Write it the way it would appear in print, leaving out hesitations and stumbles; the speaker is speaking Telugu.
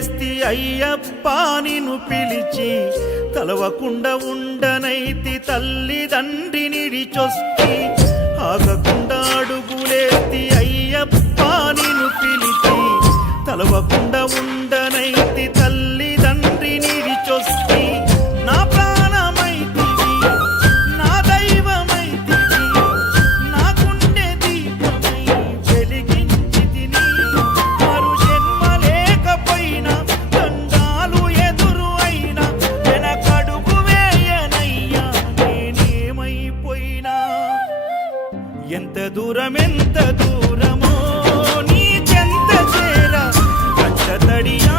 అడుగులేస్తి అయ్యప్ప నిన్ను పిలిచి తలవకుండా ఉండనైతి తల్లిదండ్రినిడిచొస్తి ఆగకుండా అడుగులేస్తి అయ్యప్ప నిన్ను పిలిచి తలవకుండా ఉండనైతి తల్లిదండ్రినిడిచొస్తి నా ప్రాణమైతివి నా దైవమైతివి నా గుండె దీపమై వెలిగించితిని మరు జన్మ లేకపోయినా గండాలు ఎదురు అయినా వెనకడుగు వేయనయ్యా నేనేమైపోయినా ఎంత దూరమో నీ చెంత చేర కచ్చతడియా